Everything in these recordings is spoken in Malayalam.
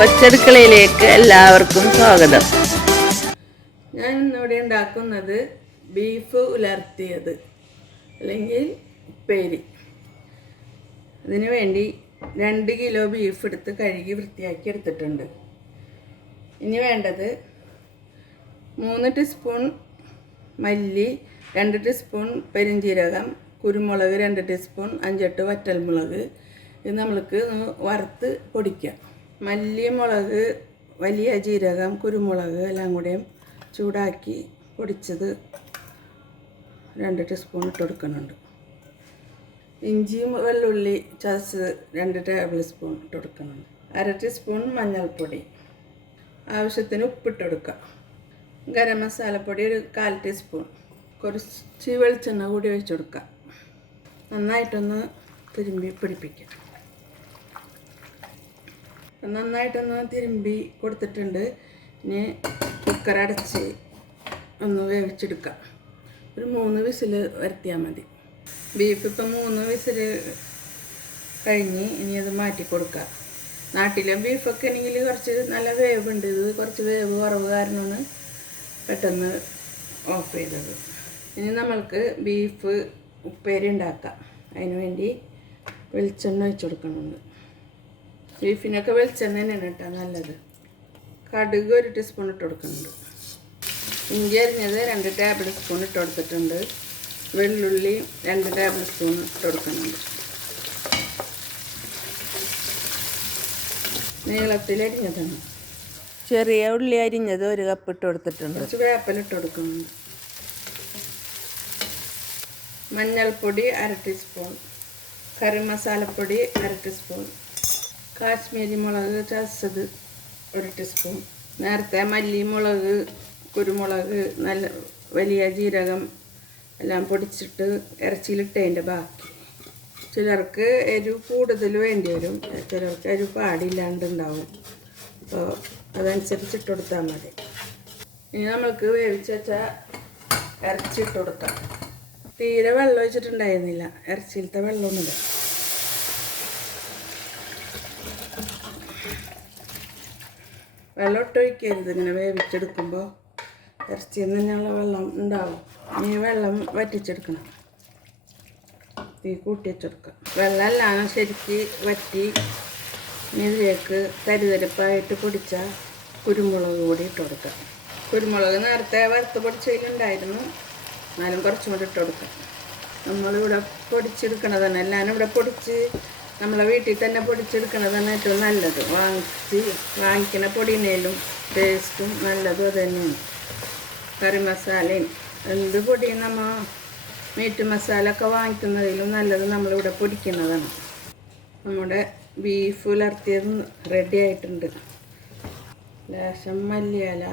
പച്ചടുക്കളയിലേക്ക് എല്ലാവർക്കും സ്വാഗതം. ഞാൻ ഇന്നിവിടെ ഉണ്ടാക്കുന്നത് ബീഫ് ഉലർത്തിയത് അല്ലെങ്കിൽ ഉപ്പേരി. ഇതിനു വേണ്ടി 2 കിലോ ബീഫ് എടുത്ത് കഴുകി വൃത്തിയാക്കി എടുത്തിട്ടുണ്ട്. ഇനി വേണ്ടത് 3 ടീസ്പൂൺ മല്ലി, 2 ടീസ്പൂൺ പെരിഞ്ജീരകം, കുരുമുളക് 2 ടീസ്പൂൺ, 5-8 വറ്റൽമുളക്. ഇത് നമ്മൾക്ക് വറുത്ത് പൊടിക്കാം. മല്ലി, മുളക്, വലിയ ജീരകം, കുരുമുളക് എല്ലാം കൂടെ ചൂടാക്കി പൊടിച്ചത് 2 ടീസ്പൂൺ ഇട്ട് കൊടുക്കുന്നുണ്ട്. ഇഞ്ചിയും വെള്ളുള്ളി ചതച്ചത് 2 ടേബിൾ സ്പൂൺ ഇട്ട് കൊടുക്കുന്നുണ്ട്. 1/2 ടീസ്പൂൺ മഞ്ഞൾപ്പൊടി, ആവശ്യത്തിന് ഉപ്പിട്ട് കൊടുക്കുക. ഗരം മസാലപ്പൊടി 1/4 ടീസ്പൂൺ, കുറച്ച് വെളിച്ചെണ്ണ കൂടി ഒഴിച്ച് കൊടുക്കുക. നന്നായിട്ടൊന്ന് തിരുമ്പി പിടിപ്പിക്കുക. നന്നായിട്ടൊന്ന് തിരുമ്പി കൊടുത്തിട്ടുണ്ട്. ഇനി കുക്കർ അടച്ച് ഒന്ന് വേവിച്ചെടുക്കാം. ഒരു 3 വിസിൽ വരുത്തിയാൽ മതി. ബീഫ് ഇപ്പം 3 വിസിൽ കഴിഞ്ഞ് ഇനി അത് മാറ്റി കൊടുക്കുക. നാട്ടിലെ ബീഫൊക്കെ ആണെങ്കിൽ കുറച്ച് നല്ല വേവുണ്ട്. ഇത് കുറച്ച് വേവ് കുറവ് കാരണമാണ് പെട്ടെന്ന് ഓഫ് ചെയ്തത്. ഇനി നമ്മൾക്ക് ബീഫ് ഉപ്പേരി ഉണ്ടാക്കാം. അതിന് വേണ്ടി വെളിച്ചെണ്ണ ഒഴിച്ച് കൊടുക്കുന്നുണ്ട്. ബീഫിനൊക്കെ വെളിച്ചെണ്ണ തന്നെയാണ് കേട്ടോ നല്ലത്. കടുക് 1 ടീസ്പൂൺ ഇട്ട് കൊടുക്കുന്നുണ്ട്. ഇഞ്ചി അരിഞ്ഞത് 2 ടേബിൾ സ്പൂൺ ഇട്ട് കൊടുത്തിട്ടുണ്ട്. വെള്ളുള്ളി 2 ടേബിൾ സ്പൂൺ ഇട്ട് കൊടുക്കുന്നുണ്ട്. നീളത്തിൽ അരിഞ്ഞതാണ്. ചെറിയ ഉള്ളി അരിഞ്ഞത് 1 കപ്പ് ഇട്ട് കൊടുത്തിട്ടുണ്ട്. കുറച്ച് വേപ്പില ഇട്ട് കൊടുക്കുന്നുണ്ട്. മഞ്ഞൾപ്പൊടി 1/2 ടീസ്പൂൺ, കറി മസാലപ്പൊടി 1/2 ടീസ്പൂൺ, കാശ്മീരി മുളക് ചതച്ചത് 1 ടീസ്പൂൺ, നേരത്തെ മല്ലി, മുളക്, കുരുമുളക്, നല്ല വലിയ ജീരകം എല്ലാം പൊടിച്ചിട്ട് ഇറച്ചിയിലിട്ടതിൻ്റെ ബാക്കി. ചിലർക്ക് എരിവ് കൂടുതൽ വേണ്ടി വരും, ചിലർക്ക് എരിവ് പാടില്ലാണ്ടുണ്ടാവും. അപ്പോൾ അതനുസരിച്ചിട്ട് കൊടുത്താൽ മതി. ഇനി നമ്മൾക്ക് വേവിച്ച് വെച്ചാൽ ഇറച്ചിട്ട് കൊടുക്കാം. തീരെ വെള്ളം ഒഴിച്ചിട്ടുണ്ടായിരുന്നില്ല, ഇറച്ചിയിലത്തെ വെള്ളമൊന്നുമില്ല. വെള്ളം ഇട്ട് ഒഴിക്കരുത്. ഇങ്ങനെ വേവിച്ചെടുക്കുമ്പോൾ ഇറച്ചിയിൽ നിന്ന് തന്നെയുള്ള വെള്ളം ഉണ്ടാവും. ഇനി വെള്ളം വറ്റിച്ചെടുക്കണം. തീ കൂട്ടി വെച്ചെടുക്കാം. വെള്ളമെല്ലാം ശരിക്ക് വറ്റി ഇതിലേക്ക് തരിതരിപ്പായിട്ട് പൊടിച്ച കുരുമുളക് കൂടി ഇട്ട് കൊടുക്കാം. കുരുമുളക് നേരത്തെ വറുത്ത് പൊടിച്ചതിലുണ്ടായിരുന്നു, എന്നാലും കുറച്ചും കൂടി ഇട്ട് കൊടുക്കാം. നമ്മളിവിടെ പൊടിച്ചെടുക്കണതാണ്. എല്ലാവരും ഇവിടെ പൊടിച്ച് നമ്മളെ വീട്ടിൽ തന്നെ പൊടിച്ചെടുക്കണതാണ് ഏറ്റവും നല്ലത്. വാങ്ങിക്കുന്ന പൊടിയിനേലും ടേസ്റ്റും നല്ലതും അത് തന്നെയാണ്. കറി മസാലയും എന്ത് പൊടിയും നമ്മൾ മീറ്റ് മസാല ഒക്കെ വാങ്ങിക്കുന്നതിലും നല്ലത് നമ്മളിവിടെ പൊടിക്കുന്നതാണ്. നമ്മുടെ ബീഫ് ഉലർത്തിയത് റെഡി ആയിട്ടുണ്ട്. ലേശം മല്ലിയില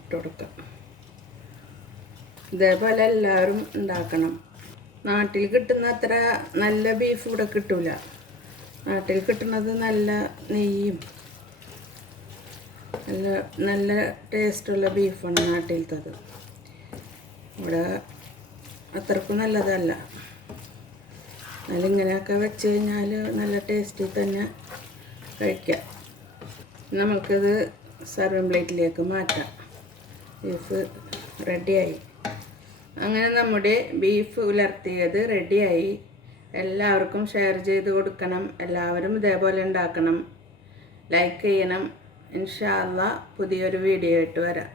ഇട്ട് കൊടുക്കാം. ഇതേപോലെ എല്ലാവരും ഉണ്ടാക്കണം. നാട്ടിൽ കിട്ടുന്ന അത്ര നല്ല ബീഫ് ഇവിടെ കിട്ടില്ല. നാട്ടിൽ കിട്ടുന്നത് നല്ല നെയ്യും നല്ല ടേസ്റ്റുള്ള ബീഫാണ് നാട്ടിലത്തത്. ഇവിടെ അത്രക്കും നല്ലതല്ല. ഇങ്ങനെയൊക്കെ വെച്ച് കഴിഞ്ഞാൽ നല്ല ടേസ്റ്റിൽ തന്നെ കഴിക്കാം. നമുക്കിത് സർവിങ് പ്ലേറ്റിലേക്ക് മാറ്റാം. ബീഫ് റെഡിയായി. അങ്ങനെ നമ്മുടെ ബീഫ് ഉലർത്തിയത് റെഡിയായി. എല്ലാവർക്കും ഷെയർ ചെയ്ത് കൊടുക്കണം. എല്ലാവരും ഇതേപോലെ ഉണ്ടാക്കണം. ലൈക്ക് ചെയ്യണം. ഇൻഷാ അല്ലാഹ് പുതിയൊരു വീഡിയോ ആയിട്ട് വരാം.